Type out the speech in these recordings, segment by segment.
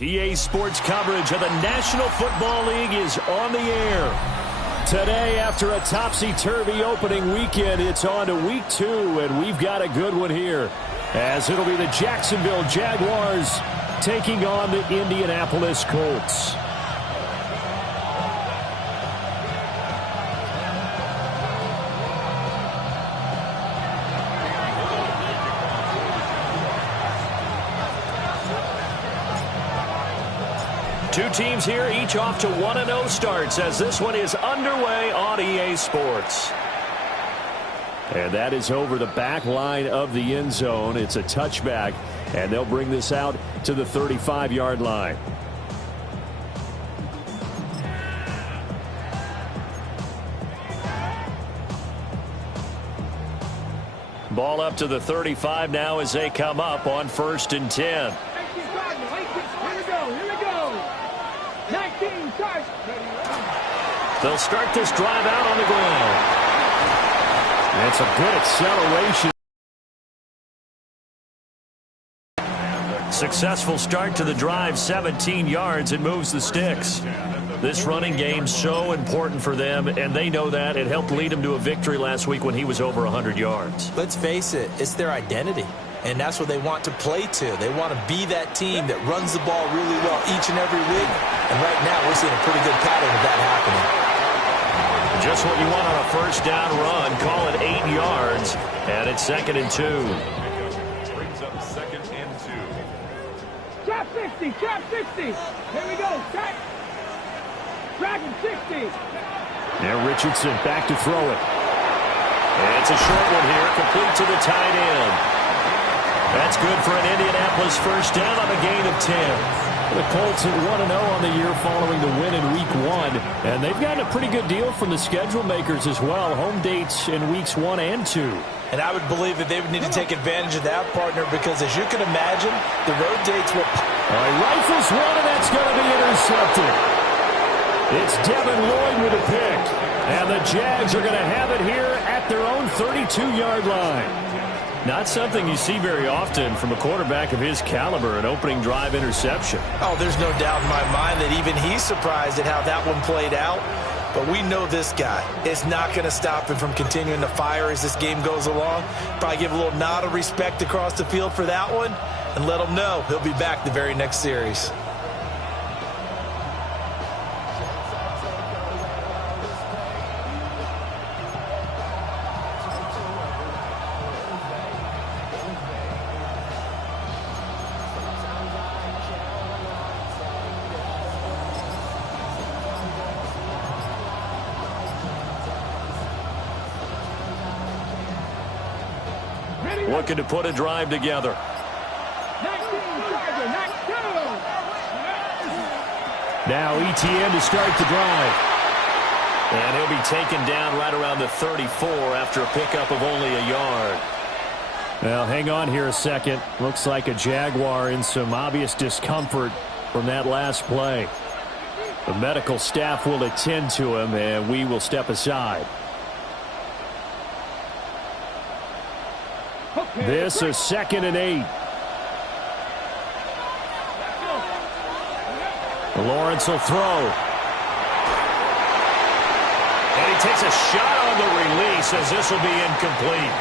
EA Sports coverage of the National Football League is on the air. Today, after a topsy-turvy opening weekend, it's on to week 2, and we've got a good one here, as it'll be the Jacksonville Jaguars taking on the Indianapolis Colts. Two teams here, each off to 1-0 starts as this one is underway on EA Sports. And that is over the back line of the end zone. It's a touchback, and they'll bring this out to the 35-yard line. Ball up to the 35 now as they come up on 1st and 10. They'll start this drive out on the ground. That's a good acceleration. Successful start to the drive, 17 yards, and moves the sticks. This running game so important for them, and they know that. It helped lead them to a victory last week when he was over 100 yards. Let's face it, it's their identity, and that's what they want to play to. They want to be that team that runs the ball really well each and every week, and right now we're seeing a pretty good pattern of that happening. Just what you want on a first down run. Call it 8 yards, and it's 2nd and 2. Brings up 2nd and 2. Trap 60, trap 60. Here we go, track. Tracking 60. Now Richardson back to throw it. And it's a short one here, complete to the tight end. That's good for an Indianapolis first down on a gain of 10. The Colts at 1-0 on the year following the win in Week 1. And they've gotten a pretty good deal from the schedule makers as well. Home dates in Weeks 1 and 2. And I would believe that they would need to take advantage of that, partner, because as you can imagine, the road dates will... He rifles one, and that's going to be intercepted. It's Devin Lloyd with a pick. And the Jags are going to have it here at their own 32-yard line. Not something you see very often from a quarterback of his caliber, an opening drive interception. Oh, there's no doubt in my mind that even he's surprised at how that one played out. But we know this guy is not going to stop him from continuing to fire as this game goes along. Probably give a little nod of respect across the field for that one and let him know he'll be back the very next series. Looking to put a drive together. Now ETN to start the drive. And he'll be taken down right around the 34 after a pickup of only a yard. Well, hang on here a second. Looks like a Jaguar in some obvious discomfort from that last play. The medical staff will attend to him, and we will step aside. This is 2nd and 8. Lawrence will throw. And he takes a shot on the release as this will be incomplete.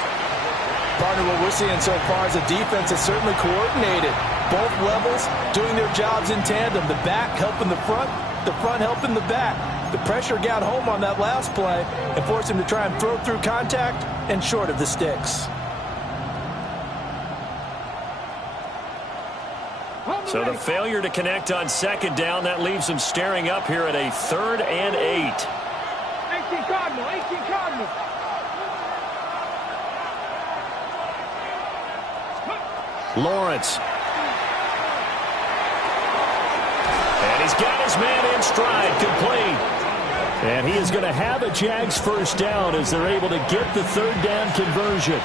Partner, what we're seeing so far is a defense that's certainly coordinated. Both levels doing their jobs in tandem. The back helping the front helping the back. The pressure got home on that last play and forced him to try and throw through contact and short of the sticks. So the failure to connect on 2nd down, that leaves them staring up here at a 3rd and 8. 18 Cardinal, 18 Cardinal. Lawrence. And he's got his man in stride, complete. And he is going to have a Jags first down as they're able to get the third down conversion.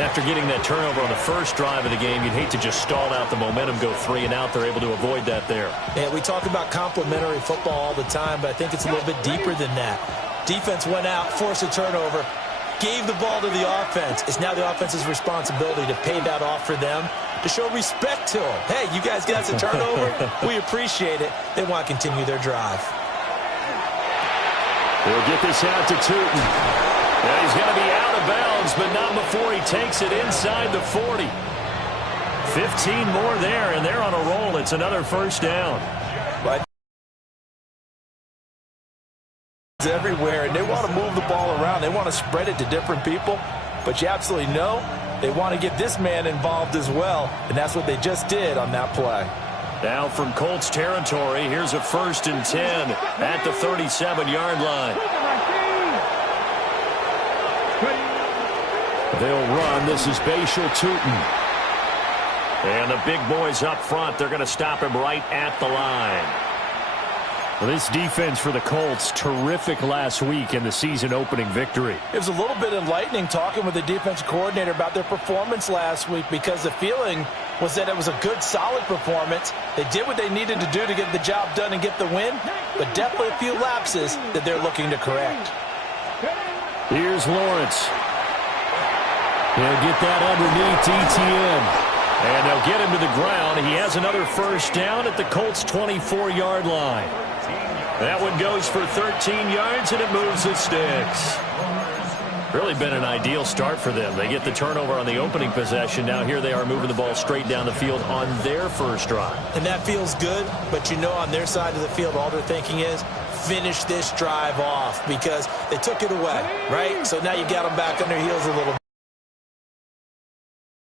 After getting that turnover on the first drive of the game, you'd hate to just stall out the momentum, go 3 and out. They're able to avoid that there. Yeah, we talk about complementary football all the time, but I think it's a little bit deeper than that. Defense went out, forced a turnover, gave the ball to the offense. It's now the offense's responsibility to pay that off for them, to show respect to them. Hey, you guys got a turnover? We appreciate it. They want to continue their drive. They'll get this out to Tootin. Yeah, he's going to be out of bounds, but not before he takes it inside the 40. 15 more there, and they're on a roll. It's another first down. But everywhere, and they want to move the ball around. They want to spread it to different people, but you absolutely know they want to get this man involved as well, and that's what they just did on that play. Now from Colts territory, here's a 1st and 10 at the 37-yard line. They'll run. This is Bashal Tootin. And the big boys up front, they're going to stop him right at the line. Well, this defense for the Colts, terrific last week in the season-opening victory. It was a little bit enlightening talking with the defensive coordinator about their performance last week, because the feeling was that it was a good, solid performance. They did what they needed to do to get the job done and get the win, but definitely a few lapses that they're looking to correct. Here's Lawrence. He'll get that underneath ETN. And they'll get him to the ground. He has another first down at the Colts' 24-yard line. That one goes for 13 yards, and it moves the sticks. Really been an ideal start for them. They get the turnover on the opening possession. Now here they are moving the ball straight down the field on their first drive. And that feels good, but you know on their side of the field all they're thinking is finish this drive off, because they took it away, right? So now you got them back on their heels a little bit.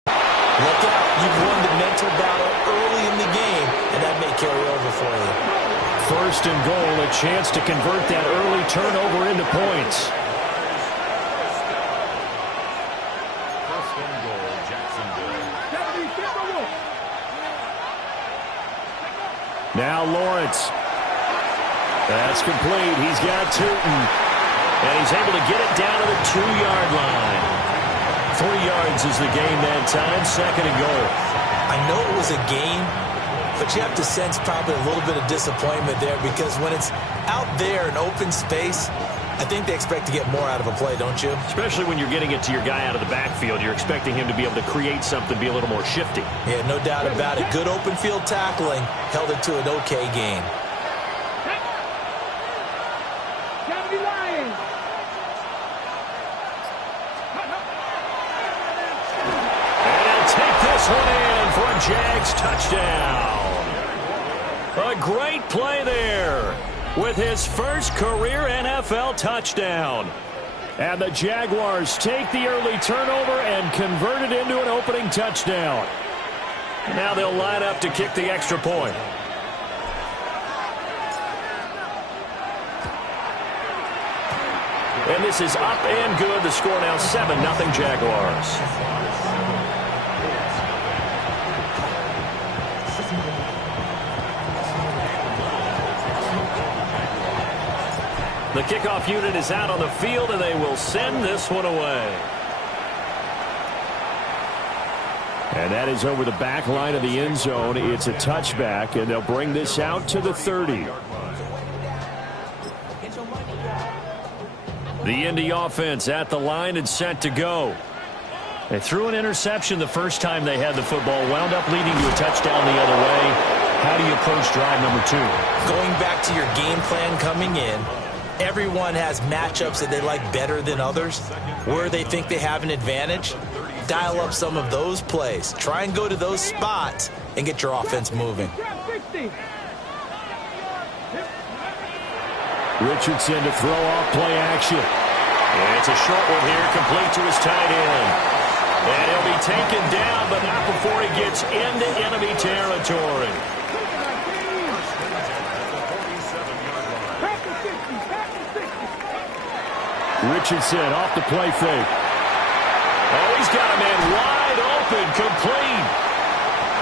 Look out. You've won the mental battle early in the game, and that may carry over for you. 1st and goal, a chance to convert that early turnover into points. Now Lawrence. That's complete. He's got Tootin. And he's able to get it down to the 2-yard line. 3 yards is the gain that time. 2nd and goal. I know it was a game, but you have to sense probably a little bit of disappointment there, because when it's out there in open space, I think they expect to get more out of a play, don't you? Especially when you're getting it to your guy out of the backfield. You're expecting him to be able to create something, be a little more shifty. Yeah, no doubt about it. Good open field tackling held it to an okay game. And he'll take this one in for a Jags touchdown. A great play there with his first career NFL touchdown. And the Jaguars take the early turnover and convert it into an opening touchdown. Now they'll line up to kick the extra point. And this is up and good. The score now 7-0 Jaguars. The kickoff unit is out on the field, and they will send this one away. And that is over the back line of the end zone. It's a touchback, and they'll bring this out to the 30. The Indy offense at the line and set to go. They threw an interception the first time they had the football, wound up leading to a touchdown the other way. How do you approach drive number 2? Going back to your game plan coming in, everyone has matchups that they like better than others, where they think they have an advantage. Dial up some of those plays. Try and go to those spots and get your offense moving. Richardson to throw off play action. And it's a short one here, complete to his tight end. And he'll be taken down, but not before he gets into enemy territory. Richardson off the play fake. Oh, he's got a man wide open, complete.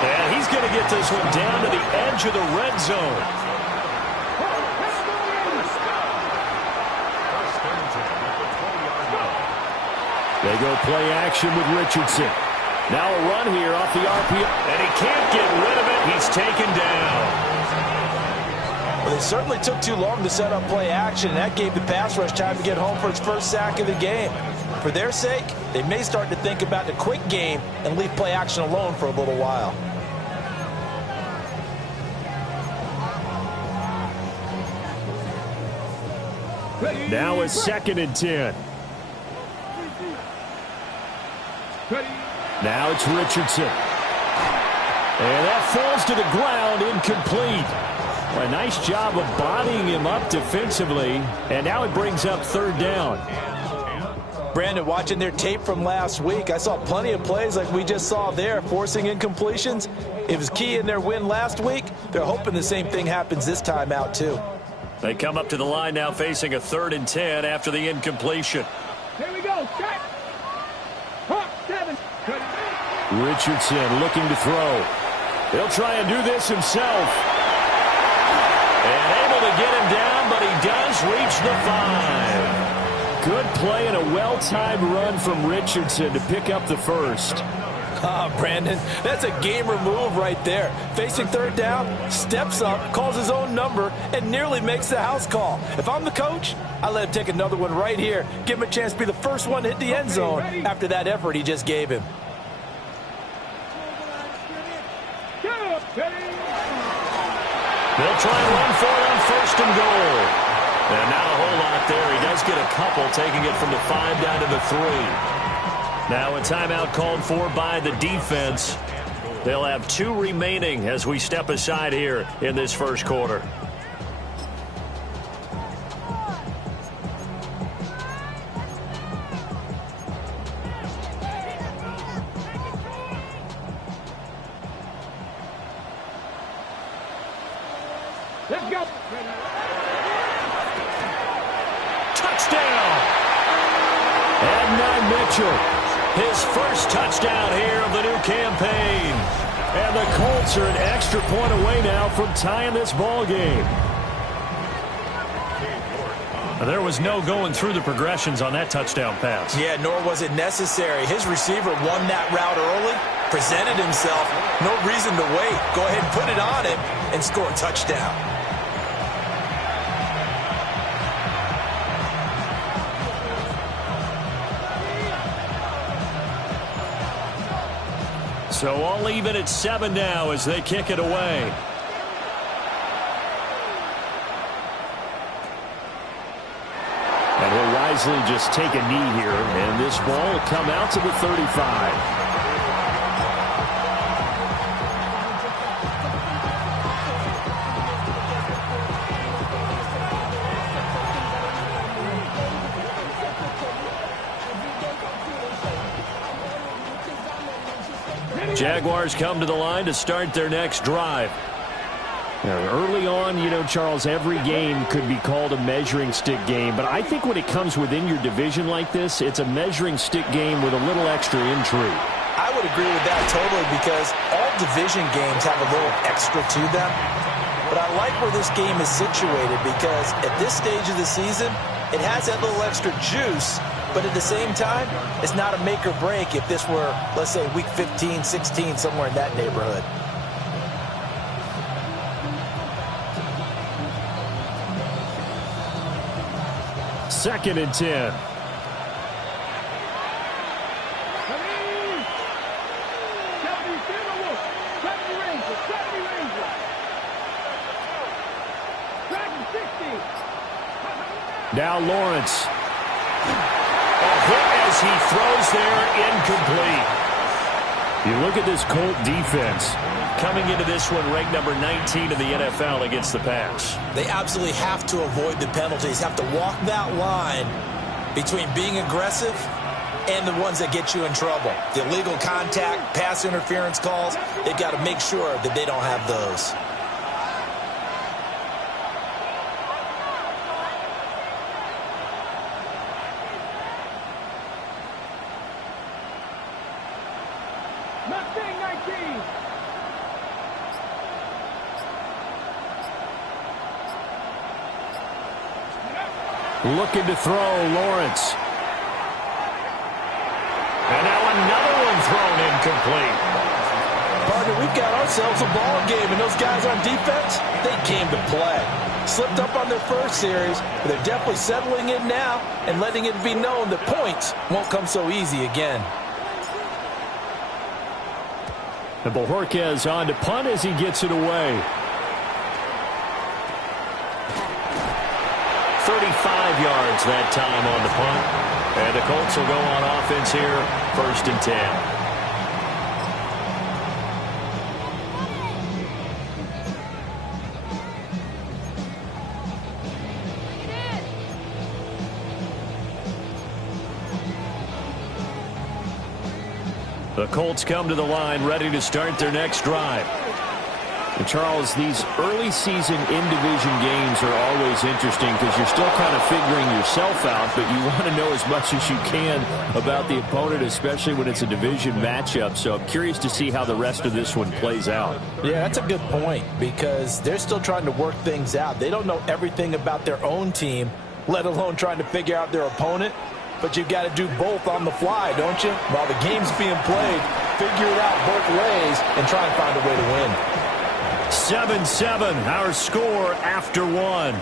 And he's going to get this one down to the edge of the red zone. They go play action with Richardson. Now a run here off the RPO. And he can't get rid of it. He's taken down. Well, they certainly took too long to set up play action, and that gave the pass rush time to get home for its first sack of the game. For their sake, they may start to think about the quick game and leave play action alone for a little while. Now it's 2nd and 10. Now it's Richardson. And that falls to the ground, incomplete. Well, a nice job of bodying him up defensively. And now it brings up 3rd down. Brandon, watching their tape from last week, I saw plenty of plays like we just saw there, forcing incompletions. It was key in their win last week. They're hoping the same thing happens this time out, too. They come up to the line now facing a 3rd and 10 after the incompletion. Here we go. Set. Hawk 7. Richardson looking to throw. He'll try and do this himself. And able to get him down, but he does reach the 5. Good play and a well-timed run from Richardson to pick up the first. Brandon, that's a gamer move right there. Facing 3rd down, steps up, calls his own number, and nearly makes the house call. If I'm the coach, I let him take another one right here. Give him a chance to be the first one to hit the end zone after that effort he just gave him. They'll try and run for it on 1st and goal. And not a whole lot there. He does get a couple, taking it from the 5 down to the 3. Now a timeout called for by the defense. They'll have 2 remaining as we step aside here in this first quarter. Let's go. Touchdown! Adnan Mitchell. His first touchdown here of the new campaign. And the Colts are an extra point away now from tying this ball game. There was no going through the progressions on that touchdown pass. Yeah, nor was it necessary. His receiver won that route early, presented himself. No reason to wait. Go ahead and put it on him and score a touchdown. So all even at 7 now as they kick it away. And he'll wisely just take a knee here, and this ball will come out to the 35. Jaguars come to the line to start their next drive. Now, early on, you know, Charles, every game could be called a measuring stick game. But I think when it comes within your division like this, it's a measuring stick game with a little extra intrigue. I would agree with that totally because all division games have a little extra to them. But I like where this game is situated because at this stage of the season, it has that little extra juice. But at the same time, it's not a make or break if this were, let's say, week 15, 16, somewhere in that neighborhood. Second and 10. Now Lawrence. A hit as he throws there, incomplete. You look at this Colt defense. Coming into this one ranked number 19 in the NFL against the pass. They absolutely have to avoid the penalties, have to walk that line between being aggressive and the ones that get you in trouble. The illegal contact, pass interference calls, they've got to make sure that they don't have those. Mustang 19. Looking to throw, Lawrence. And now another one thrown incomplete. Partner, we've got ourselves a ball game, and those guys on defense, they came to play. Slipped up on their first series, but they're definitely settling in now and letting it be known that points won't come so easy again. And Bojorquez on to punt as he gets it away. 35 yards that time on the punt. And the Colts will go on offense here, 1st and 10. The Colts come to the line ready to start their next drive. And Charles, these early season in-division games are always interesting because you're still kind of figuring yourself out, but you want to know as much as you can about the opponent, especially when it's a division matchup. So I'm curious to see how the rest of this one plays out. Yeah, that's a good point because they're still trying to work things out. They don't know everything about their own team, let alone trying to figure out their opponent. But you've got to do both on the fly, don't you? While the game's being played, figure it out both ways and try and find a way to win. 7-7, our score after one.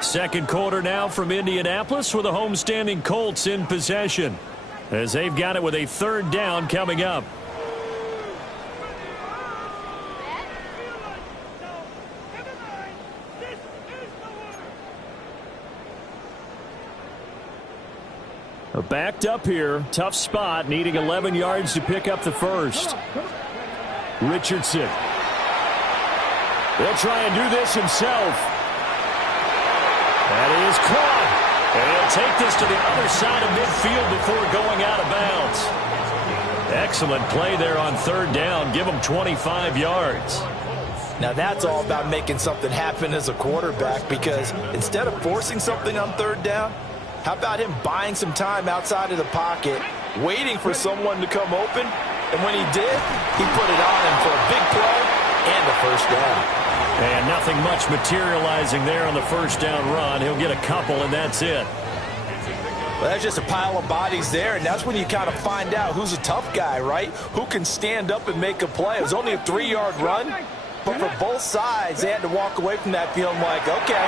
Second quarter now from Indianapolis with the homestanding Colts in possession as they've got it with a 3rd down coming up. Backed up here. Tough spot. Needing 11 yards to pick up the first. Richardson. He'll try and do this himself. That is caught. And he'll take this to the other side of midfield before going out of bounds. Excellent play there on 3rd down. Give him 25 yards. Now that's all about making something happen as a quarterback because instead of forcing something on 3rd down, how about him buying some time outside of the pocket, waiting for someone to come open, and when he did, he put it on him for a big play and a 1st down. And nothing much materializing there on the 1st down run. He'll get a couple, and that's it. Well, that's just a pile of bodies there, and that's when you kind of find out who's a tough guy, right? Who can stand up and make a play. It was only a 3-yard run, but for both sides, they had to walk away from that feeling like, okay,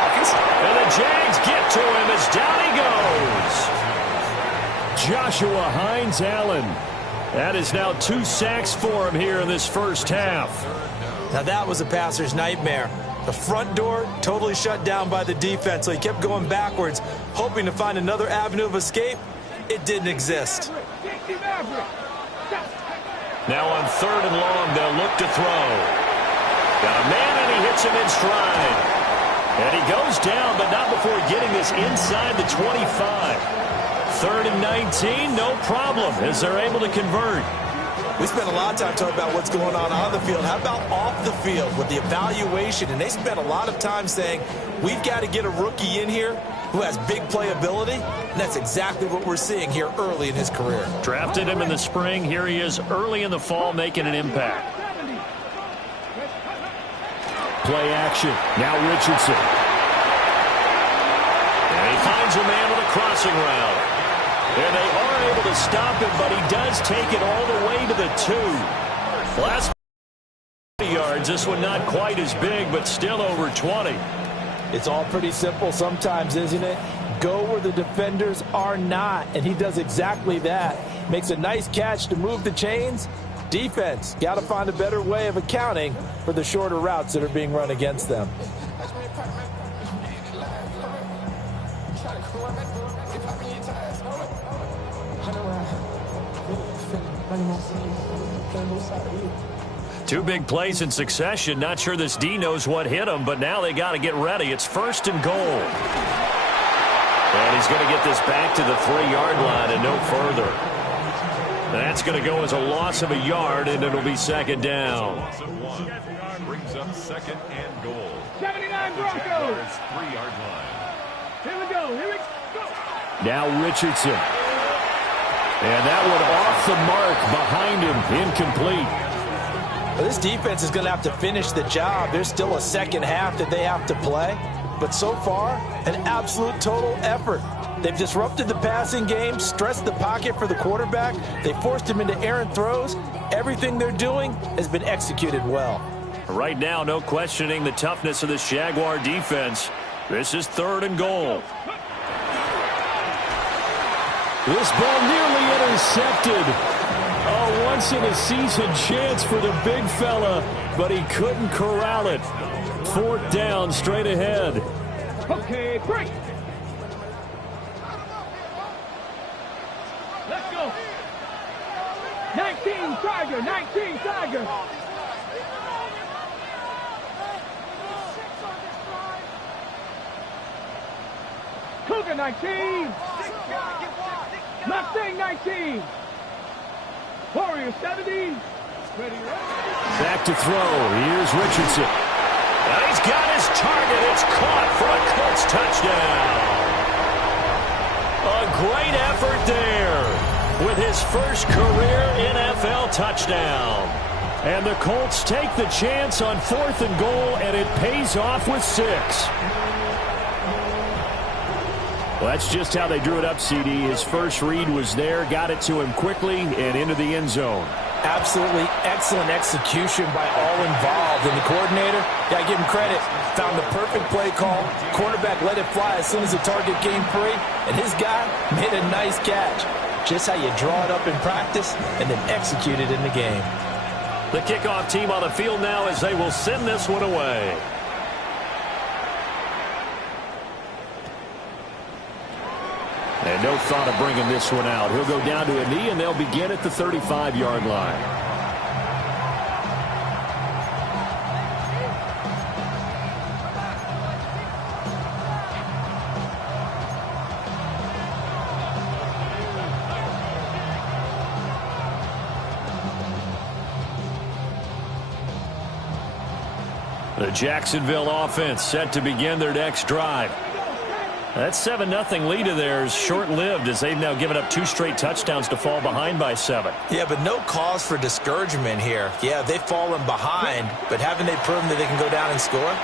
and the Jags get to him as down he goes. Joshua Hines-Allen. That is now 2 sacks for him here in this first half. Now that was a passer's nightmare. The front door totally shut down by the defense, so he kept going backwards, hoping to find another avenue of escape. It didn't exist. Now on 3rd and long, they'll look to throw. Got a man, and he hits him in stride. And he goes down, but not before getting this inside the 25. 3rd and 19, no problem, as they're able to convert. We spent a lot of time talking about what's going on the field. How about off the field with the evaluation? And they spent a lot of time saying, we've got to get a rookie in here who has big playability, and that's exactly what we're seeing here early in his career. Drafted him in the spring. Here he is early in the fall making an impact. Play action. Now Richardson. And he finds a man with a crossing route. And they are able to stop him, but he does take it all the way to the 2. Last 20 yards. This one not quite as big, but still over 20. It's all pretty simple sometimes, isn't it? Go where the defenders are not, and he does exactly that. Makes a nice catch to move the chains. Defense, got to find a better way of accounting for the shorter routes that are being run against them. Two big plays in succession. Not sure this D knows what hit him, but now they got to get ready. It's 1st and goal. And he's going to get this back to the 3-yard line and no further. That's going to go as a loss of a yard, and it'll be 2nd down. Brings up 2nd and goal. 79 Broncos. 3-yard line. Here we go. Here we go. Now Richardson. And that one off the mark behind him, incomplete. Well, this defense is going to have to finish the job. There's still a second half that they have to play. But so far, an absolute total effort. They've disrupted the passing game, stressed the pocket for the quarterback. They forced him into errant throws. Everything they're doing has been executed well. Right now, no questioning the toughness of this Jaguar defense. This is 3rd and goal. This ball nearly intercepted. A once-in-a-season chance for the big fella, but he couldn't corral it. 4th down, straight ahead. Okay, break. Let's go. 19 Tiger, 19 Tiger. Cougar 19. Mustang 19. Warrior 70. Ready, ready. Back to throw. Here's Richardson. And he's got his target. It's caught for a Colts touchdown. A great effort there with his first career NFL touchdown. And the Colts take the chance on 4th and goal, and it pays off with 6. Well, that's just how they drew it up, CD. His first read was there, got it to him quickly, and into the end zone. Absolutely excellent execution by all involved. And the coordinator, got to give him credit, found the perfect play call. Quarterback let it fly as soon as the target came free, and his guy made a nice catch. Just how you draw it up in practice and then execute it in the game. The kickoff team on the field now as they will send this one away. And no thought of bringing this one out. He'll go down to a knee, and they'll begin at the 35-yard line. The Jacksonville offense set to begin their next drive. That 7-0 lead of theirs short-lived as they've now given up 2 straight touchdowns to fall behind by 7. Yeah, but no cause for discouragement here. Yeah, they've fallen behind, but haven't they proven that they can go down and score?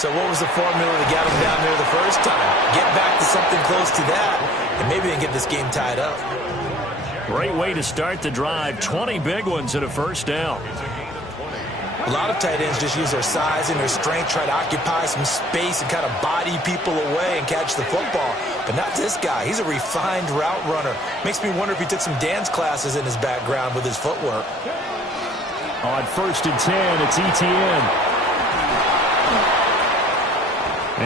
So what was the formula that got them down there the first time? Get back to something close to that, and maybe they can get this game tied up. Great way to start the drive. 20 big ones and a first down. A lot of tight ends just use their size and their strength, try to occupy some space and kind of body people away and catch the football. But not this guy. He's a refined route runner. Makes me wonder if he took some dance classes in his background with his footwork. On 1st and 10, it's Etienne.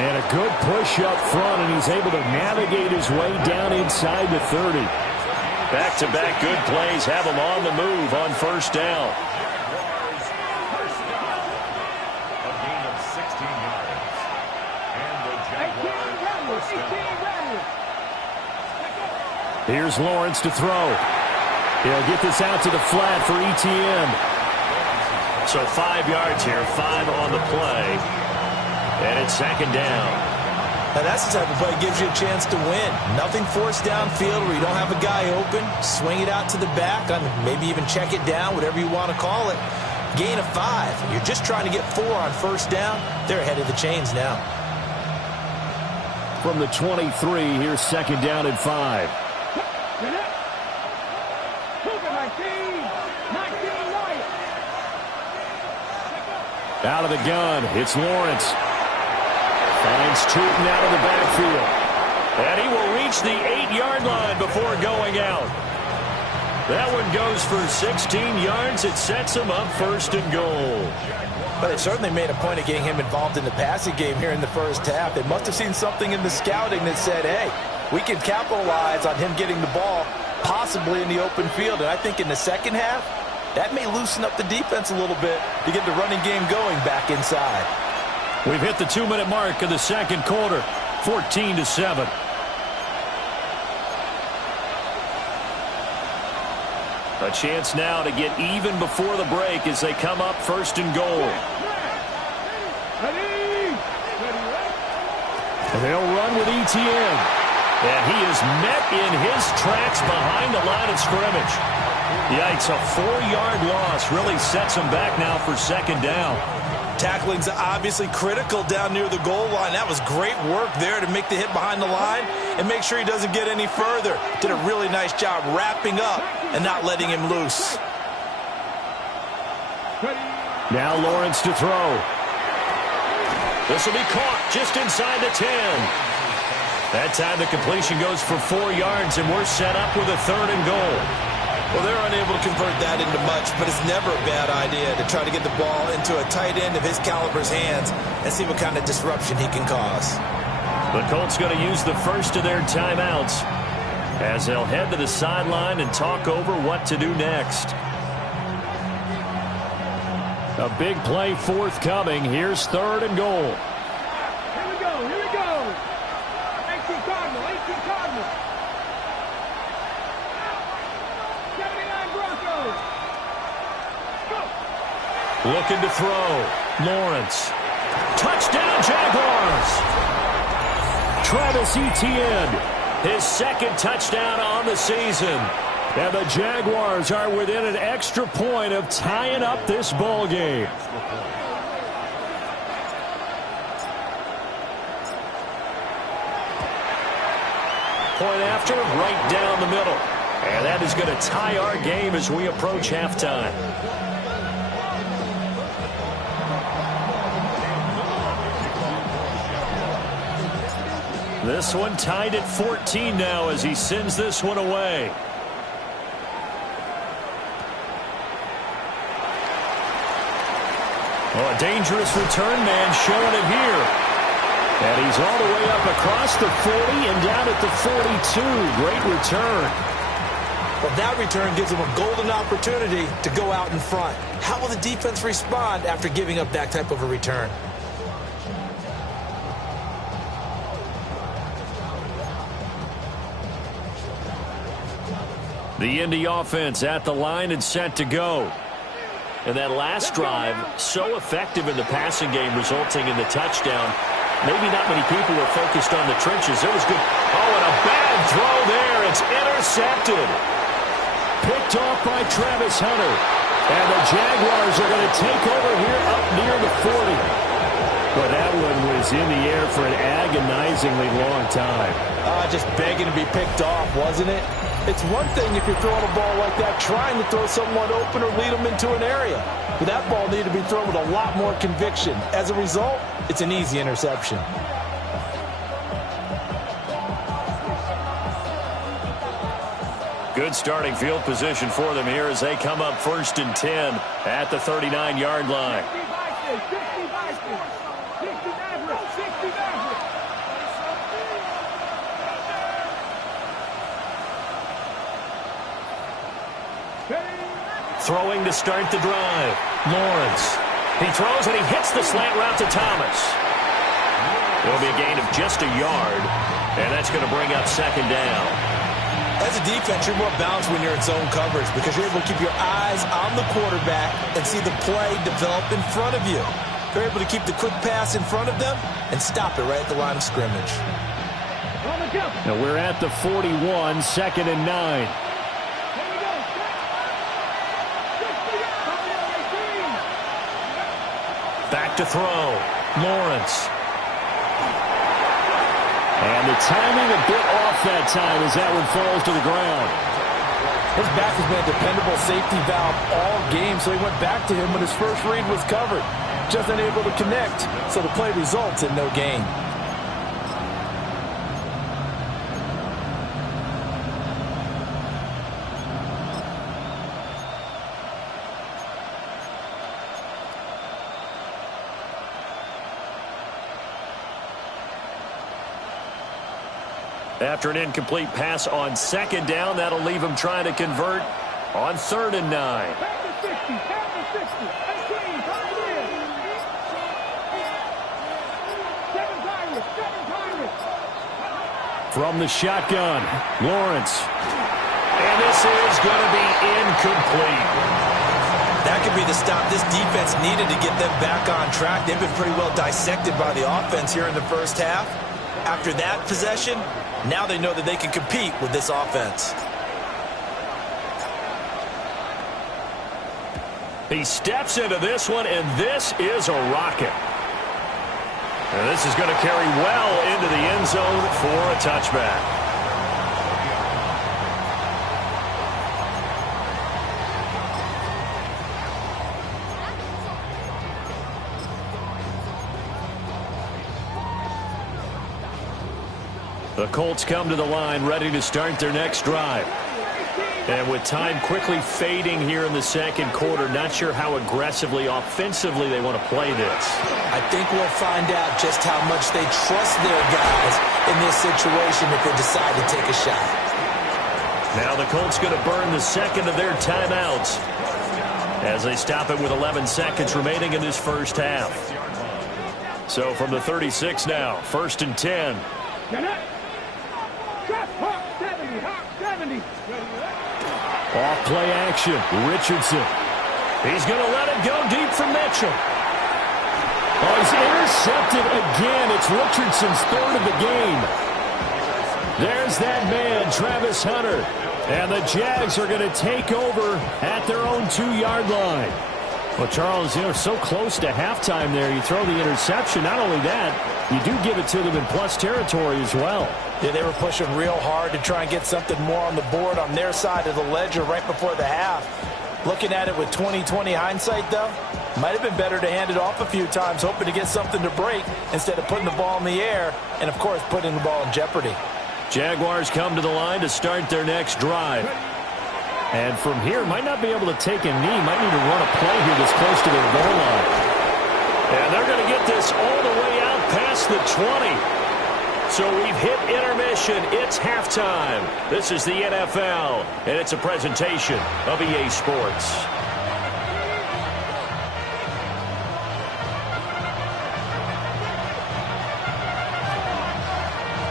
And a good push up front, and he's able to navigate his way down inside the 30. Back-to-back good plays have him on the move on 1st down. Here's Lawrence to throw. He'll get this out to the flat for Etienne. So 5 yards here, 5 on the play. And it's 2nd down. Now that's the type of play that gives you a chance to win. Nothing forced downfield where you don't have a guy open. Swing it out to the back, maybe even check it down, whatever you want to call it. Gain of 5. You're just trying to get 4 on 1st down. They're ahead of the chains now. From the 23, here's 2nd down and 5. Out of the gun, it's Lawrence. Finds Tootin out of the backfield. And he will reach the 8-yard line before going out. That one goes for 16 yards. It sets him up 1st and goal. But they certainly made a point of getting him involved in the passing game here in the first half. They must have seen something in the scouting that said, hey, we can capitalize on him getting the ball possibly in the open field. And I think in the second half, that may loosen up the defense a little bit to get the running game going back inside. We've hit the 2-minute mark of the 2nd quarter, 14-7. A chance now to get even before the break as they come up 1st and goal. And they'll run with Etienne. And he is met in his tracks behind the line of scrimmage. Yikes, a 4-yard loss really sets him back now for second down. Tackling's obviously critical down near the goal line. That was great work there to make the hit behind the line and make sure he doesn't get any further. Did a really nice job wrapping up and not letting him loose. Now Lawrence to throw. This will be caught just inside the 10. That time the completion goes for 4 yards, and we're set up with a 3rd and goal. Well, they're unable to convert that into much, but it's never a bad idea to try to get the ball into a tight end of his caliber's hands and see what kind of disruption he can cause. The Colts going to use the first of their timeouts as they'll head to the sideline and talk over what to do next. A big play forthcoming. Here's 3rd and goal. Here we go, here we go. 18 Cardinal, 18 Cardinal. 79 Broncos. Go. Looking to throw. Lawrence. Touchdown, Jaguars. Travis Etienne, his 2nd touchdown on the season. And the Jaguars are within an extra point of tying up this ball game. Point after, right down the middle. And that is going to tie our game as we approach halftime. This one tied at 14 now as he sends this one away. Oh, a dangerous return man showing it here. And he's all the way up across the 40 and down at the 42. Great return. Well, that return gives him a golden opportunity to go out in front. How will the defense respond after giving up that type of a return? The Indy offense at the line and set to go. And that last drive, so effective in the passing game, resulting in the touchdown. Maybe not many people were focused on the trenches. It was good. Oh, and a bad throw there. It's intercepted. Picked off by Travis Hunter. And the Jaguars are going to take over here up near the 40. But that one was in the air for an agonizingly long time. Just begging to be picked off, wasn't it? It's one thing if you're throwing a ball like that, trying to throw someone open or lead them into an area. But that ball needed to be thrown with a lot more conviction. As a result, it's an easy interception. Good starting field position for them here as they come up 1st and 10 at the 39-yard line. Throwing to start the drive. Lawrence. He throws and he hits the slant route to Thomas. It'll be a gain of just a yard, and that's going to bring up 2nd down. As a defense, you're more balanced when you're in zone coverage because you're able to keep your eyes on the quarterback and see the play develop in front of you. You're able to keep the quick pass in front of them and stop it right at the line of scrimmage. Now we're at the 41, 2nd and 9. Back to throw. Lawrence. And the timing a bit off that time as that one falls to the ground. His back has been a dependable safety valve all game, so he went back to him when his first read was covered. Just unable to connect, so the play results in no gain. After an incomplete pass on 2nd down, that'll leave him trying to convert on 3rd and 9. From the shotgun, Lawrence. And this is going to be incomplete. That could be the stop this defense needed to get them back on track. They've been pretty well dissected by the offense here in the first half. After that possession, now they know that they can compete with this offense. He steps into this one, and this is a rocket. And this is going to carry well into the end zone for a touchback. The Colts come to the line, ready to start their next drive. And with time quickly fading here in the second quarter, not sure how aggressively, offensively they want to play this. I think we'll find out just how much they trust their guys in this situation if they decide to take a shot. Now the Colts going to burn the second of their timeouts as they stop it with 11 seconds remaining in this first half. So from the 36 now, 1st and 10. Off play action, Richardson. He's going to let it go deep for Mitchell. Oh, he's intercepted again. It's Richardson's 3rd of the game. There's that man, Travis Hunter. And the Jags are going to take over at their own 2-yard line. Well, Charles, so close to halftime there. You throw the interception. Not only that, you do give it to them in plus territory as well. Yeah, they were pushing real hard to try and get something more on the board on their side of the ledger right before the half. Looking at it with 20/20 hindsight, though, might have been better to hand it off a few times, hoping to get something to break instead of putting the ball in the air and, of course, putting the ball in jeopardy. Jaguars come to the line to start their next drive. And from here, might not be able to take a knee. Might need to run a play here that's close to their goal line. And they're going to get this all the way out past the 20. So we've hit intermission. It's halftime. This is the NFL, and it's a presentation of EA Sports.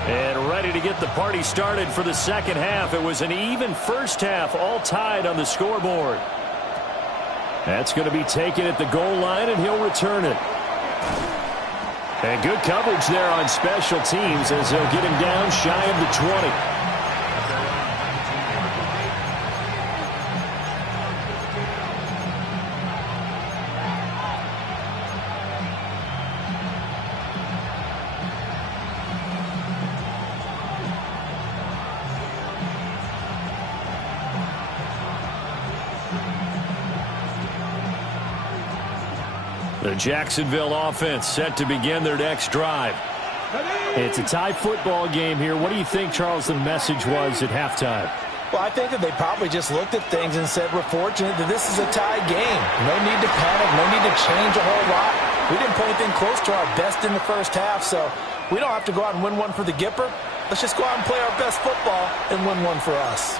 And ready to get the party started for the second half. It was an even first half, all tied on the scoreboard. That's going to be taken at the goal line, and he'll return it. And good coverage there on special teams as they'll get him down shy of the 20. The Jacksonville offense set to begin their next drive. It's a tie football game here. What do you think, Charles, the message was at halftime? Well, I think that they probably just looked at things and said, we're fortunate that this is a tie game. No need to panic. No need to change a whole lot. We didn't play anything close to our best in the first half, so we don't have to go out and win one for the Gipper. Let's just go out and play our best football and win one for us.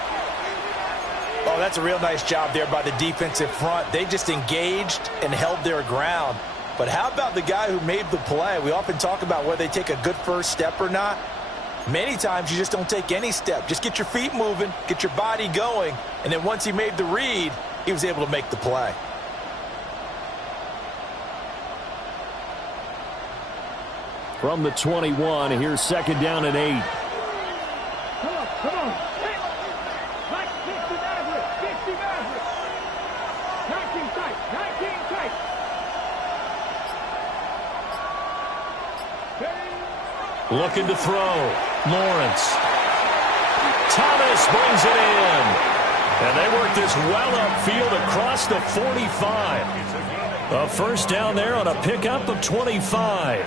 Oh, that's a real nice job there by the defensive front. They just engaged and held their ground. But how about the guy who made the play? We often talk about whether they take a good first step or not. Many times you just don't take any step. Just get your feet moving, get your body going, and then once he made the read, he was able to make the play. From the 21, here's 2nd down and 8. Come on, come on. Like 60 Maverick, 60 Maverick. 19 tight, 19 tight. Looking to throw. Lawrence. Thomas brings it in. And they work this well upfield across the 45. A first down there on a pickup of 25.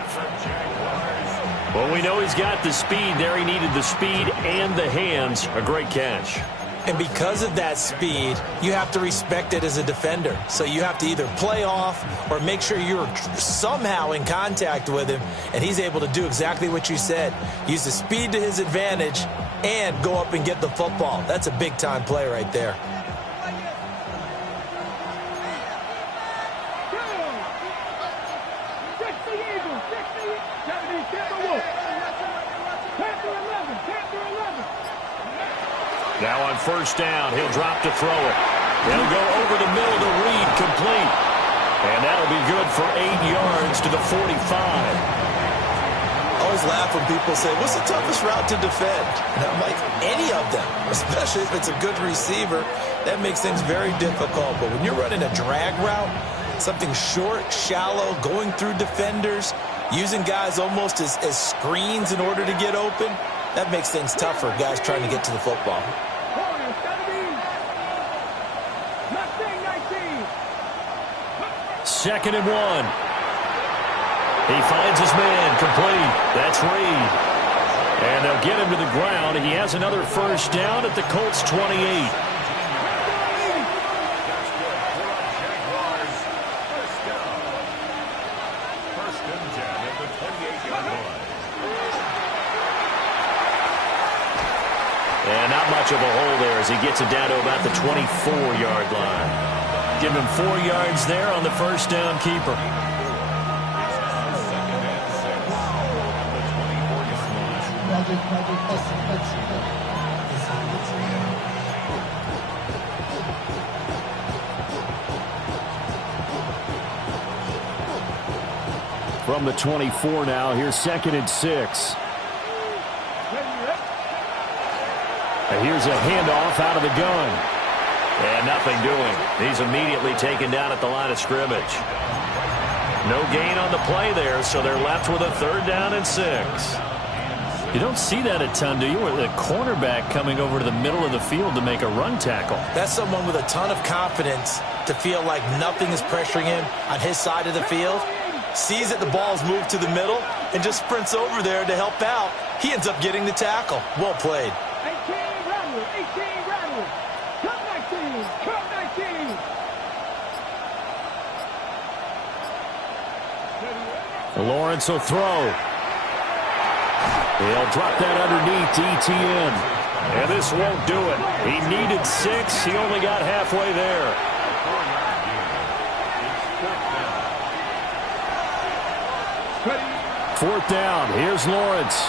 Well, we know he's got the speed there. He needed the speed and the hands. A great catch. And because of that speed, you have to respect it as a defender. So you have to either play off or make sure you're somehow in contact with him, and he's able to do exactly what you said. Use the speed to his advantage and go up and get the football. That's a big-time play right there. Now on first down, he'll drop to throw it. He'll go over the middle to Reed, complete. And that'll be good for 8 yards to the 45. Oh, always laugh when people say, what's the toughest route to defend? And I'm like, any of them, especially if it's a good receiver. That makes things very difficult. But when you're running a drag route, something short, shallow, going through defenders, using guys almost as screens in order to get open, that makes things tough for guys trying to get to the football. Second and 1. He finds his man, complete. That's Reed. And they'll get him to the ground. He has another first down at the Colts 28. And not much of a hole there as he gets it down to about the 24-yard line. Give him 4 yards there on the first down keeper. From the 24 now, here's 2nd and 6. And here's a handoff out of the gun. And nothing doing. He's immediately taken down at the line of scrimmage. No gain on the play there, so they're left with a 3rd down and 6. You don't see that a ton, do you? Where the cornerback coming over to the middle of the field to make a run tackle. That's someone with a ton of confidence to feel like nothing is pressuring him on his side of the field. Sees that the ball's moved to the middle and just sprints over there to help out. He ends up getting the tackle. Well played. 18 rattle. Come 19. Lawrence will throw. He'll drop that underneath to ETN. And this won't do it. He needed 6. He only got halfway there. Fourth down. Here's Lawrence.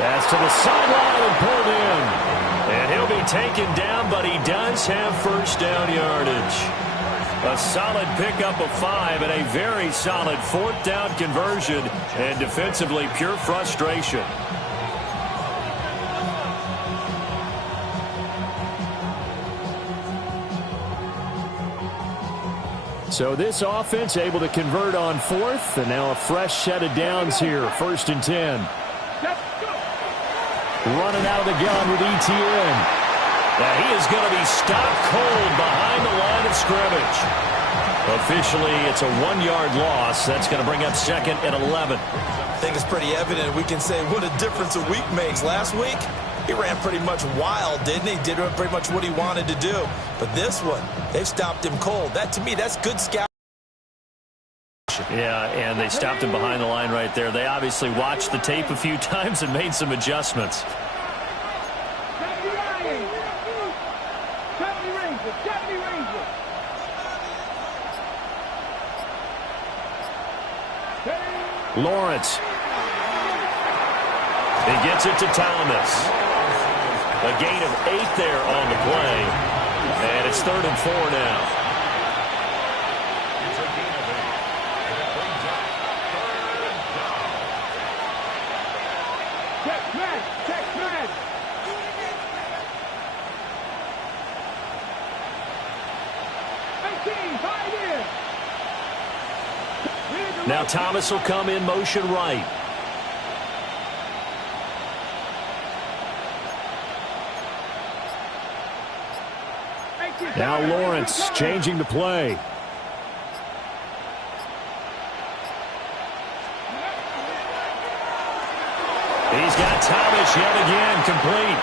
Pass to the sideline and pulled in. And he'll be taken down, but he does have first down yardage. A solid pickup of 5 and a very solid 4th down conversion. And defensively, pure frustration. So this offense able to convert on 4th, and now a fresh set of downs here. 1st and 10. Running out of the gun with ETN. Now he is going to be stopped cold behind the line of scrimmage. Officially, it's a 1-yard loss. That's going to bring up 2nd and 11. I think it's pretty evident. We can say what a difference a week makes. Last week, he ran pretty much wild, didn't he? Did pretty much what he wanted to do. But this one, they've stopped him cold. That, to me, that's good scout. Yeah, and they stopped him behind the line right there. They obviously watched the tape a few times and made some adjustments. Lawrence. He gets it to Thomas. A gain of 8 there on the play. And it's 3rd and 4 now. Now Thomas will come in motion right. Now Lawrence changing the play. He's got Thomas yet again complete.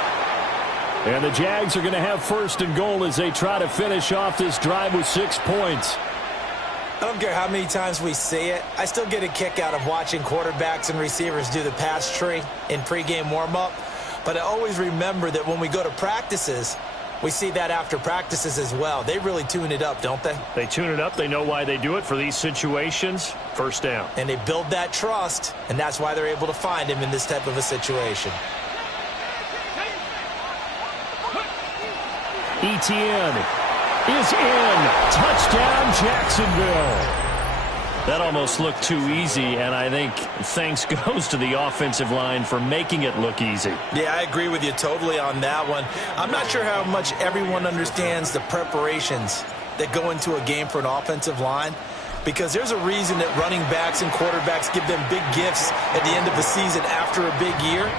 And the Jags are going to have 1st and goal as they try to finish off this drive with 6 points. I don't care how many times we see it. I still get a kick out of watching quarterbacks and receivers do the pass tree in pregame warm-up. But I always remember that when we go to practices, we see that after practices as well. They really tune it up, don't they? They tune it up. They know why they do it for these situations. 1st down. And they build that trust, and that's why they're able to find him in this type of a situation. ETN is in. Touchdown, Jacksonville. That almost looked too easy, and I think thanks goes to the offensive line for making it look easy. Yeah, I agree with you totally on that one. I'm not sure how much everyone understands the preparations that go into a game for an offensive line, because there's a reason that running backs and quarterbacks give them big gifts at the end of the season after a big year.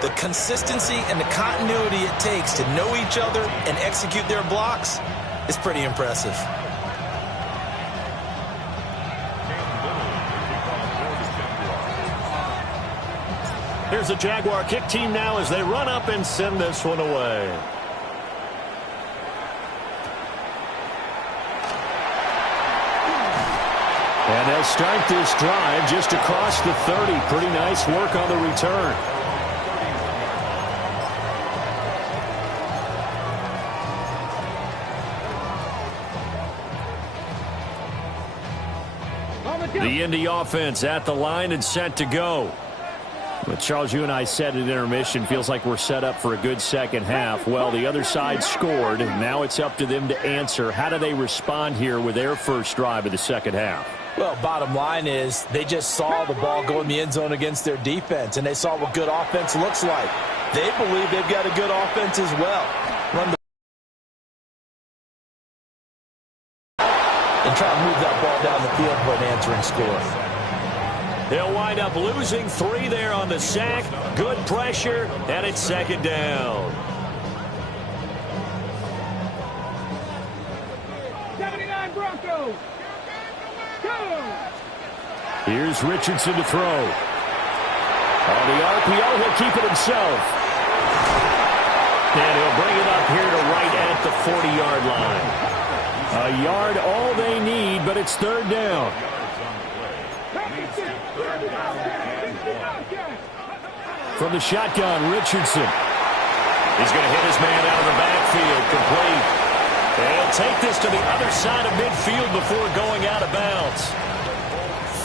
The consistency and the continuity it takes to know each other and execute their blocks is pretty impressive. Here's the Jaguar kick team now as they run up and send this one away. And they'll start this drive just across the 30. Pretty nice work on the return. The Indy offense at the line and set to go. But Charles, you and I said at intermission, feels like we're set up for a good second half. Well, the other side scored. Now it's up to them to answer. How do they respond here with their first drive of the second half? Well, bottom line is they just saw the ball go in the end zone against their defense, and they saw what good offense looks like. They believe they've got a good offense as well. Run the and try to move that ball down the field for an answering score. They'll wind up losing 3 there on the sack. Good pressure, and it's second down. 79 Broncos. Go. Here's Richardson to throw. On the RPO, he'll keep it himself. And he'll bring it up here to right at the 40-yard line. A yard all they need, but it's third down. From the shotgun, Richardson. He's going to hit his man out of the backfield, complete. And he'll take this to the other side of midfield before going out of bounds.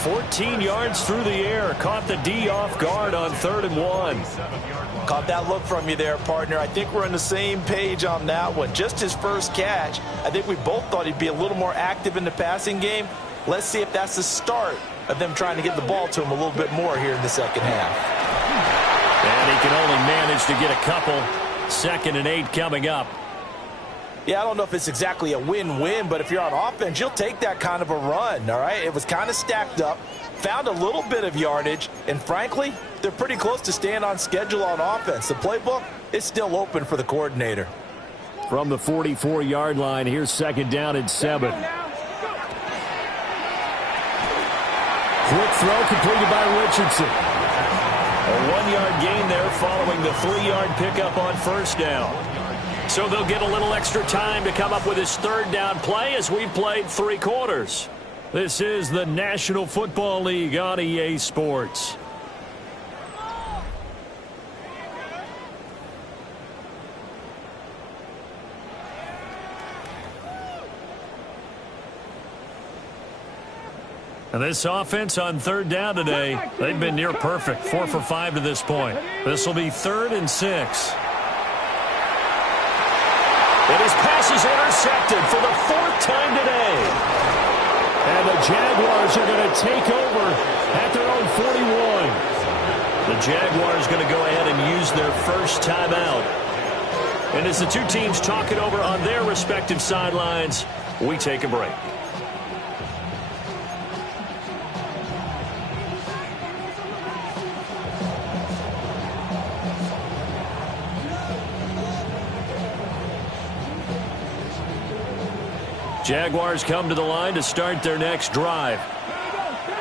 14 yards through the air. Caught the D off guard on 3rd and 1. Caught that look from you there, partner. I think we're on the same page on that one. Just his first catch. I think we both thought he'd be a little more active in the passing game. Let's see if that's the start of them trying to get the ball to him a little bit more here in the second half. And he can only manage to get a couple. 2nd and 8 coming up. Yeah, I don't know if it's exactly a win-win, but if you're on offense, you'll take that kind of a run, all right? It was kind of stacked up, found a little bit of yardage, and frankly, they're pretty close to staying on schedule on offense. The playbook is still open for the coordinator. From the 44-yard line, here's 2nd down and 7. Quick throw completed by Richardson. A 1-yard gain there following the 3-yard pickup on first down. So they'll get a little extra time to come up with his 3rd down play as we've played 3 quarters. This is the National Football League on EA Sports. And this offense on 3rd down today, they've been near perfect. 4 for 5 to this point. This will be 3rd and 6. And his pass is intercepted for the 4th time today. And the Jaguars are going to take over at their own 41. The Jaguars going to go ahead and use their first timeout. And as the two teams talk it over on their respective sidelines, we take a break. Jaguars come to the line to start their next drive.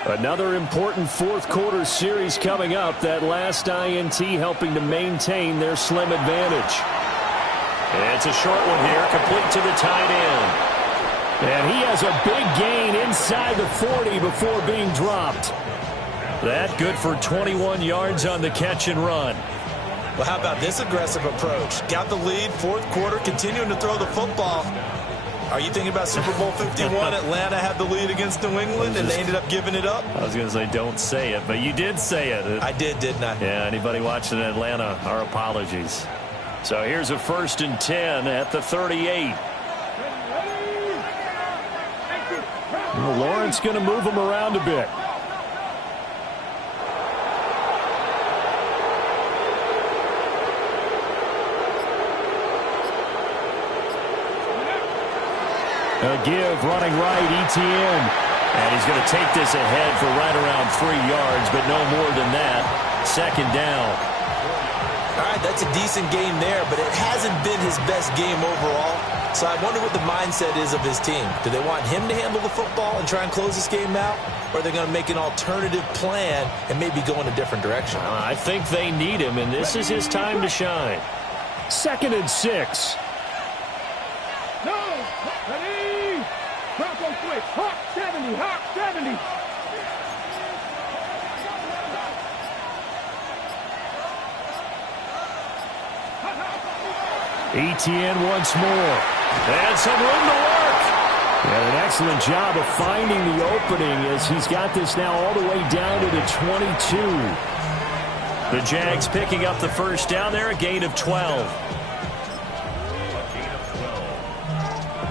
Another important 4th quarter series coming up. That last INT helping to maintain their slim advantage. It's a short one here, complete to the tight end. And he has a big gain inside the 40 before being dropped. That good for 21 yards on the catch and run. Well, how about this aggressive approach? Got the lead, 4th quarter, continuing to throw the football. Are you thinking about Super Bowl 51? Atlanta had the lead against New England, and they ended up giving it up? I was going to say don't say it, but you did say it. I did, didn't I? Yeah, anybody watching in Atlanta, our apologies. So here's a 1st and 10 at the 38. Well, Lawrence going to move him around a bit. A give, running right, Etienne. And he's going to take this ahead for right around 3 yards, but no more than that. Second down. All right, that's a decent game there, but it hasn't been his best game overall. So I wonder what the mindset is of his team. Do they want him to handle the football and try and close this game out? Or are they going to make an alternative plan and maybe go in a different direction? I think they need him, and this is his time to shine. 2nd and 6. No, ready. Bronco switch. Hawk 70. Hawk 70. Etienne once more. And some room to work. And an excellent job of finding the opening as he's got this now all the way down to the 22. The Jags picking up the first down there, a gain of 12.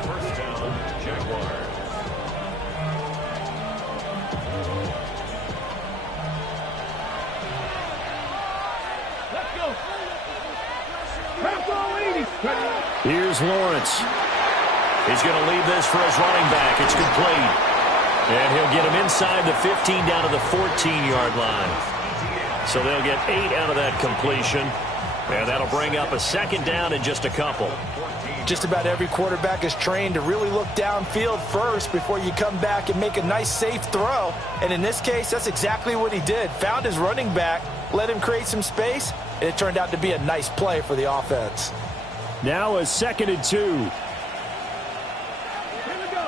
First down, Jaguars. Let's go. Bronco 80. Here's Lawrence. He's going to leave this for his running back. It's complete. And he'll get him inside the 15 down to the 14-yard line. So they'll get 8 out of that completion. And that'll bring up a second down in just a couple. Just about every quarterback is trained to really look downfield first before you come back and make a nice, safe throw. And in this case, that's exactly what he did. Found his running back, let him create some space, and it turned out to be a nice play for the offense. Now a 2nd and 2. Here we go.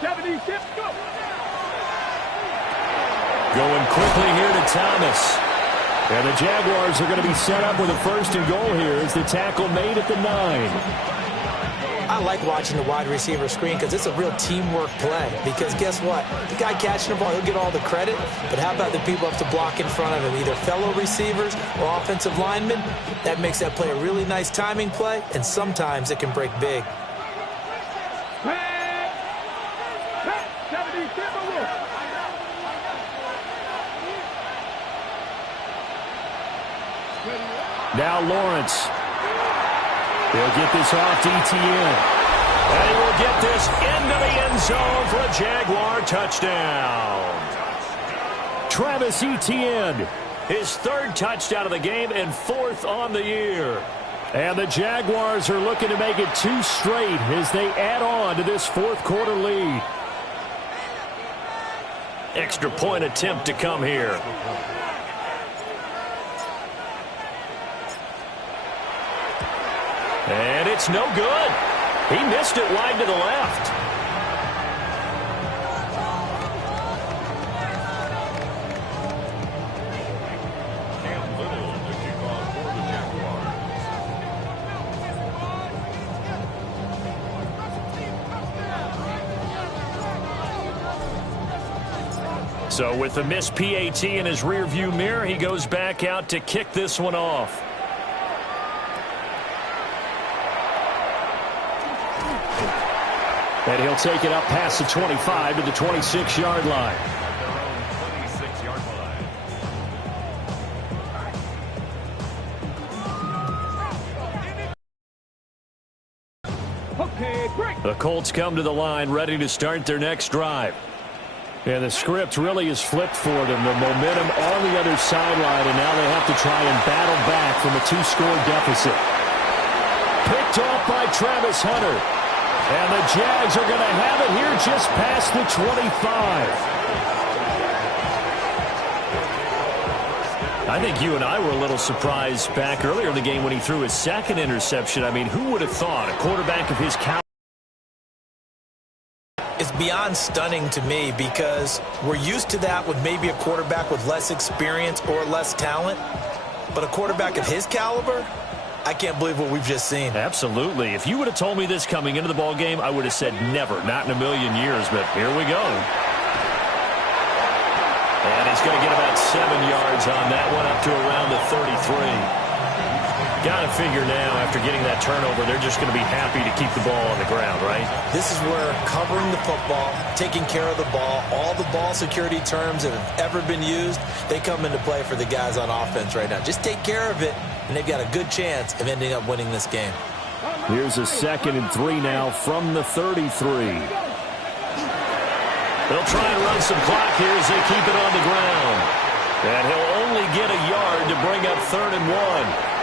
70, tip, go. Going quickly here to Thomas. And the Jaguars are going to be set up with a 1st and goal here as the tackle made at the 9. I like watching the wide receiver screen because it's a real teamwork play. Because guess what? The guy catching the ball, he'll get all the credit. But how about the people have to block in front of him, either fellow receivers or offensive linemen? That makes that play a really nice timing play, and sometimes it can break big. Pat, 70, tip, go. Now Lawrence. He'll get this off to Etienne. And he will get this into the end zone for a Jaguar touchdown. Travis Etienne, his 3rd touchdown of the game and 4th on the year. And the Jaguars are looking to make it 2 straight as they add on to this 4th quarter lead. Extra point attempt to come here. And it's no good. He missed it wide to the left. Cam Little, the kickoff for the Jaguars. So with the missed PAT in his rearview mirror, he goes back out to kick this one off. And he'll take it up past the 25 to the 26-yard line. At their own 26-yard line. Okay, break. The Colts come to the line ready to start their next drive. And the script really is flipped for them. The momentum on the other sideline, and now they have to try and battle back from a 2-score deficit. Picked off by Travis Hunter. And the Jags are going to have it here just past the 25. I think you and I were a little surprised back earlier in the game when he threw his 2nd interception. I mean, who would have thought a quarterback of his caliber? It's beyond stunning to me because we're used to that with maybe a quarterback with less experience or less talent. But a quarterback of his caliber, I can't believe what we've just seen. Absolutely. If you would have told me this coming into the ball game, I would have said never, not in a million years. But here we go. And he's going to get about 7 yards on that one, up to around the 33. Got to figure now, after getting that turnover, they're just going to be happy to keep the ball on the ground, right? This is where covering the football, taking care of the ball, all the ball security terms that have ever been used, they come into play for the guys on offense right now. Just take care of it, and they've got a good chance of ending up winning this game. Here's a 2nd and 3 now from the 33. They'll try and run some clock here as they keep it on the ground. And he'll only get a yard to bring up 3rd and 1.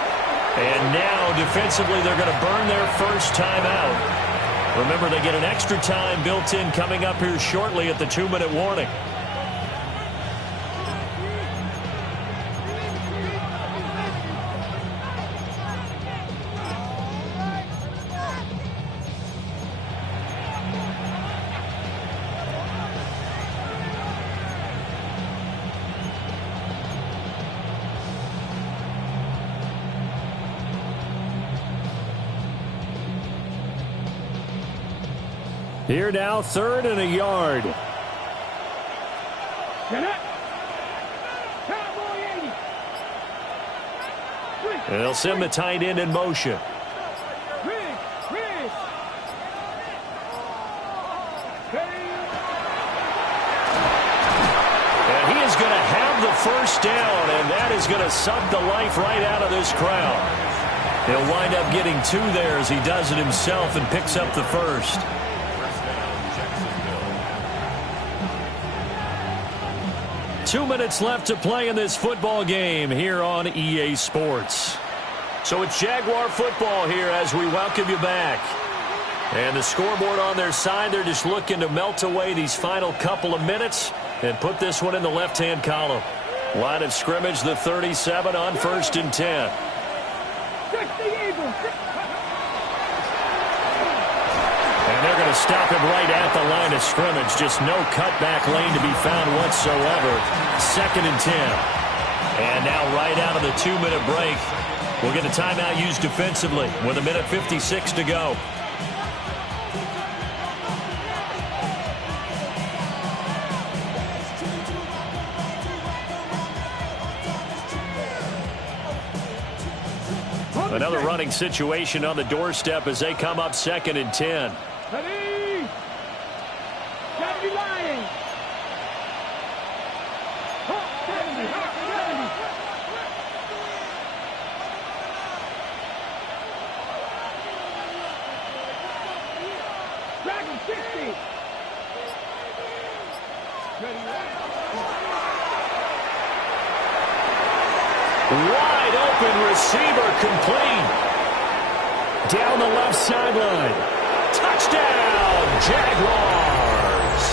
And now, defensively, they're going to burn their first timeout. Remember, they get an extra time built in coming up here shortly at the 2-minute warning. Here now, 3rd and a yard. And they'll send the tight end in motion. And he is going to have the first down, and that is going to suck the life right out of this crowd. He'll wind up getting 2 there as he does it himself and picks up the first. 2 minutes left to play in this football game here on EA Sports. So it's Jaguar football here as we welcome you back. And the scoreboard on their side, they're just looking to melt away these final couple of minutes and put this one in the left-hand column. Line of scrimmage, the 37 on 1st and 10. They're going to stop him right at the line of scrimmage. Just no cutback lane to be found whatsoever. 2nd and 10. And now right out of the 2-minute break, we'll get a timeout used defensively with 1:56 to go. Another running situation on the doorstep as they come up 2nd and 10. Ready? Gotta be lying. Dragon 60. Wide open receiver complete. Down the left sideline. Touchdown, Jaguars.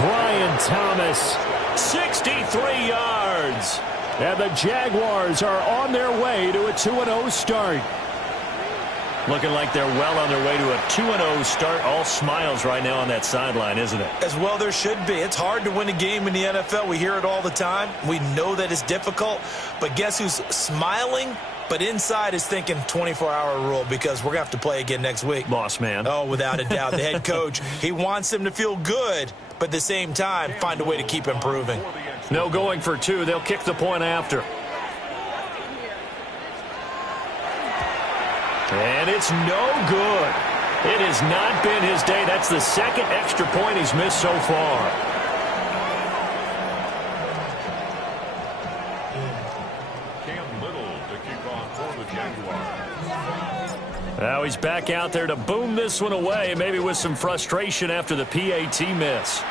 Brian Thomas, 63 yards. And the Jaguars are on their way to a 2-0 start. Looking like they're well on their way to a 2-0 start. All smiles right now on that sideline, isn't it? As well there should be. It's hard to win a game in the NFL. We hear it all the time. We know that it's difficult. But guess who's smiling? But inside is thinking 24-hour rule because we're going to have to play again next week. Boss man. Oh, without a doubt. The head coach, he wants them to feel good, but at the same time, find a way to keep improving. No going for 2. They'll kick the point after. And it's no good. It has not been his day. That's the 2nd extra point he's missed so far. Now he's back out there to boom this one away, maybe with some frustration after the PAT miss.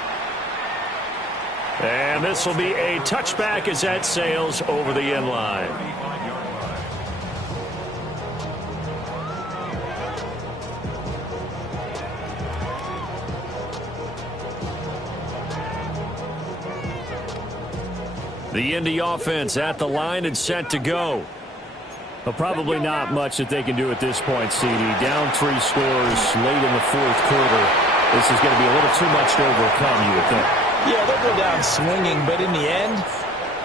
And this will be a touchback as that sails over the end line. The Indy offense at the line and set to go. Well, probably not much that they can do at this point, CD. Down 3 scores late in the 4th quarter. This is going to be a little too much to overcome, you would think. Yeah, they'll go down swinging, but in the end,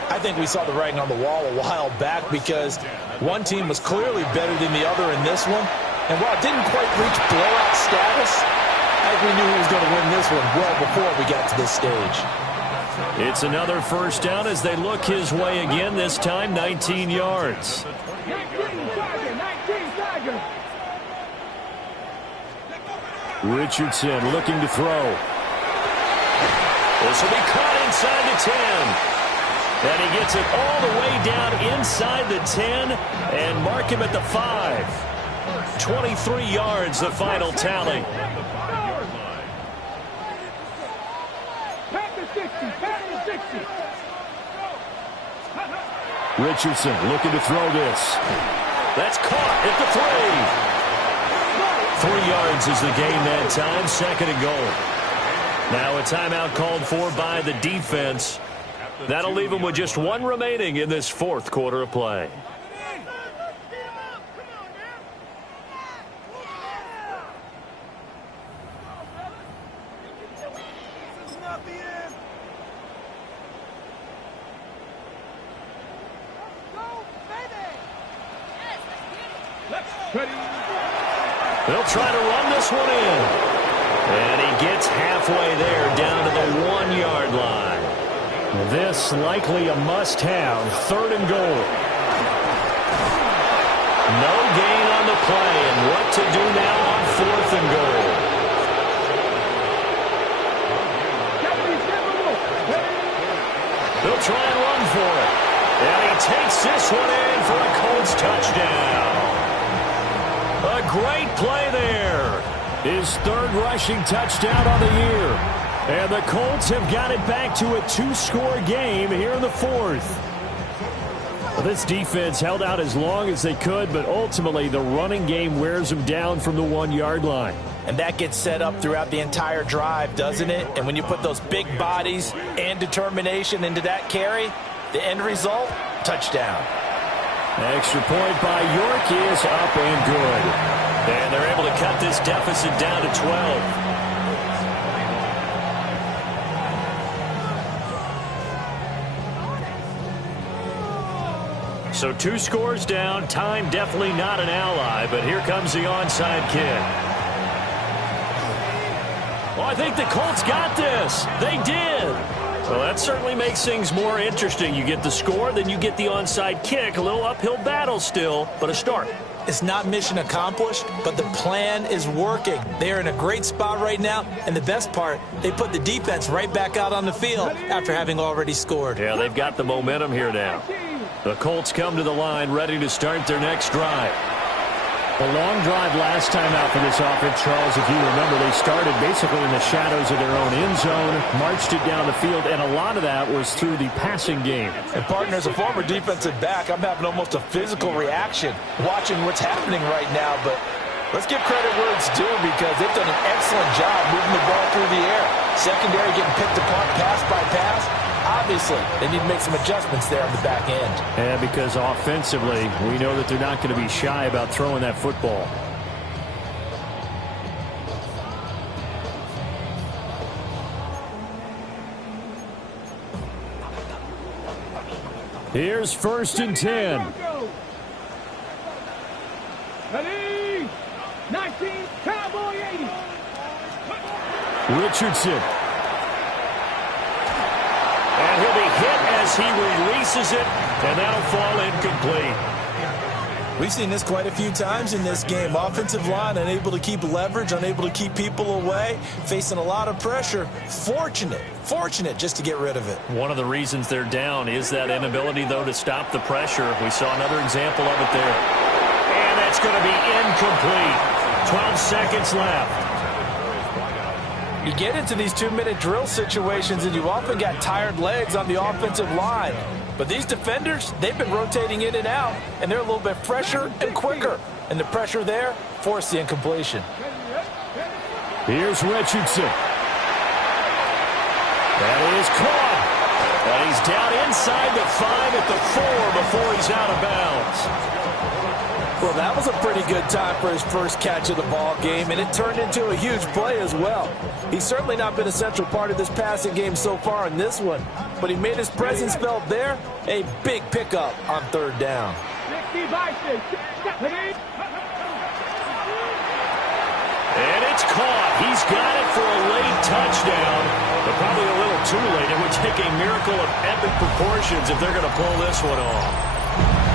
I think we saw the writing on the wall a while back because one team was clearly better than the other in this one. And while it didn't quite reach blowout status, I think we knew he was going to win this one well before we got to this stage. It's another first down as they look his way again, this time 19 yards. 19 Tiger. Richardson looking to throw. This will be caught inside the 10. And he gets it all the way down inside the 10 and mark him at the 5. 23 yards, the final tally. Richardson looking to throw this. That's caught at the 3. 3 yards is the gain that time, 2nd and goal. Now a timeout called for by the defense. That'll leave them with just 1 remaining in this 4th quarter of play. They'll try to run this one in. And he gets halfway there down to the 1-yard line. This likely a must-have, 3rd and goal. No gain on the play, and what to do now on 4th and goal. They'll try and run for it. And he takes this one in for a Colts touchdown. A great play there. His 3rd rushing touchdown on the year. And the Colts have got it back to a 2-score game here in the 4th. Well, this defense held out as long as they could, but ultimately the running game wears them down from the 1-yard line. And that gets set up throughout the entire drive, doesn't it? And when you put those big bodies and determination into that carry, the end result, touchdown. Extra point by York is up and good. And they're able to cut this deficit down to 12. So 2 scores down. Time definitely not an ally, but here comes the onside kick. Well, I think the Colts got this. They did. Well, that certainly makes things more interesting. You get the score, then you get the onside kick. A little uphill battle still, but a start. It's not mission accomplished, but the plan is working. They're in a great spot right now, and the best part, they put the defense right back out on the field after having already scored. Yeah, they've got the momentum here now. The Colts come to the line ready to start their next drive. The long drive last time out for this offense, Charles, if you remember, they started basically in the shadows of their own end zone, marched it down the field, and a lot of that was through the passing game. And, partner, as a former defensive back, I'm having almost a physical reaction watching what's happening right now. But let's give credit where it's due because they've done an excellent job moving the ball through the air. Secondary getting picked apart pass by pass. Obviously, they need to make some adjustments there on the back end. Yeah, because offensively, we know that they're not going to be shy about throwing that football. Here's 1st and 10. Ready? 19, Cowboy 80. Richardson. And he'll be hit as he releases it, and that'll fall incomplete. We've seen this quite a few times in this game. Offensive line unable to keep leverage, unable to keep people away, facing a lot of pressure. Fortunate just to get rid of it. One of the reasons they're down is that inability, though, to stop the pressure. We saw another example of it there. And that's going to be incomplete. 12 seconds left. You get into these 2-minute drill situations, and you often got tired legs on the offensive line. But these defenders, they've been rotating in and out, and they're a little bit fresher and quicker. And the pressure there forced the incompletion. Here's Richardson. That is caught. And he's down inside the 5 at the 4 before he's out of bounds. Well, that was a pretty good time for his first catch of the ball game, and it turned into a huge play as well. He's certainly not been a central part of this passing game so far in this one, but he made his presence felt there. A big pickup on 3rd down. And it's caught. He's got it for a late touchdown. But probably a little too late. It would take a miracle of epic proportions if they're going to pull this one off.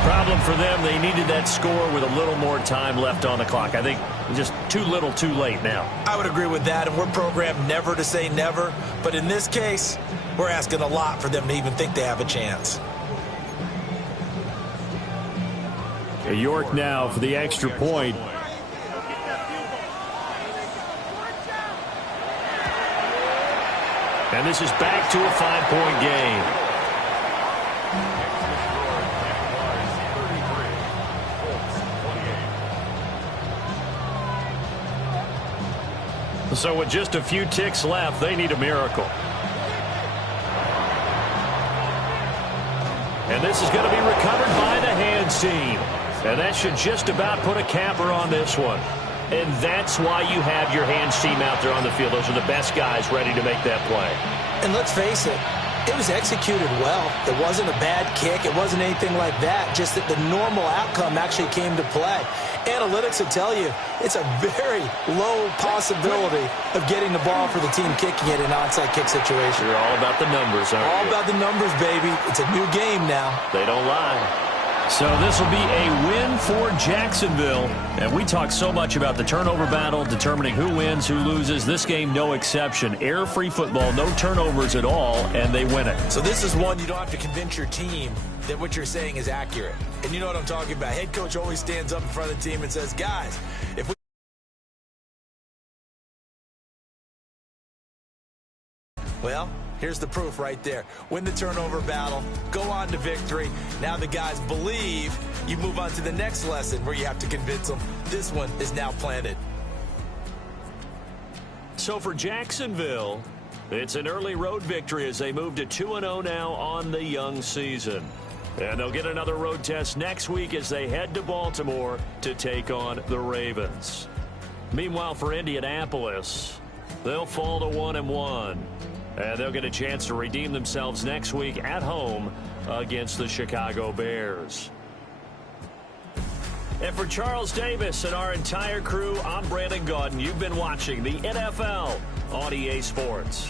Problem for them, they needed that score with a little more time left on the clock. I think just too little too late now. I would agree with that, and we're programmed never to say never. But in this case, we're asking a lot for them to even think they have a chance. York now for the extra point. And this is back to a 5-point game. So with just a few ticks left, they need a miracle. And this is going to be recovered by the hands team. And that should just about put a capper on this one. And that's why you have your hands team out there on the field. Those are the best guys ready to make that play. And let's face it, it was executed well. It wasn't a bad kick. It wasn't anything like that. Just that the normal outcome actually came to play. Analytics will tell you it's a very low possibility of getting the ball for the team kicking it in an onside kick situation. You're all about the numbers, aren't you? All about the numbers, baby. It's a new game now. They don't lie. So this will be a win for Jacksonville. And we talk so much about the turnover battle, determining who wins, who loses. This game, no exception. Error-free football, no turnovers at all, and they win it. So this is one you don't have to convince your team that what you're saying is accurate. And you know what I'm talking about. Head coach always stands up in front of the team and says, guys, if we... Well, here's the proof right there. Win the turnover battle, go on to victory. Now the guys believe. You move on to the next lesson where you have to convince them. This one is now planted. So for Jacksonville, it's an early road victory as they move to 2-0 now on the young season. And they'll get another road test next week as they head to Baltimore to take on the Ravens. Meanwhile, for Indianapolis, they'll fall to 1-1. And they'll get a chance to redeem themselves next week at home against the Chicago Bears. And for Charles Davis and our entire crew, I'm Brandon Gaudin. You've been watching the NFL on EA Sports.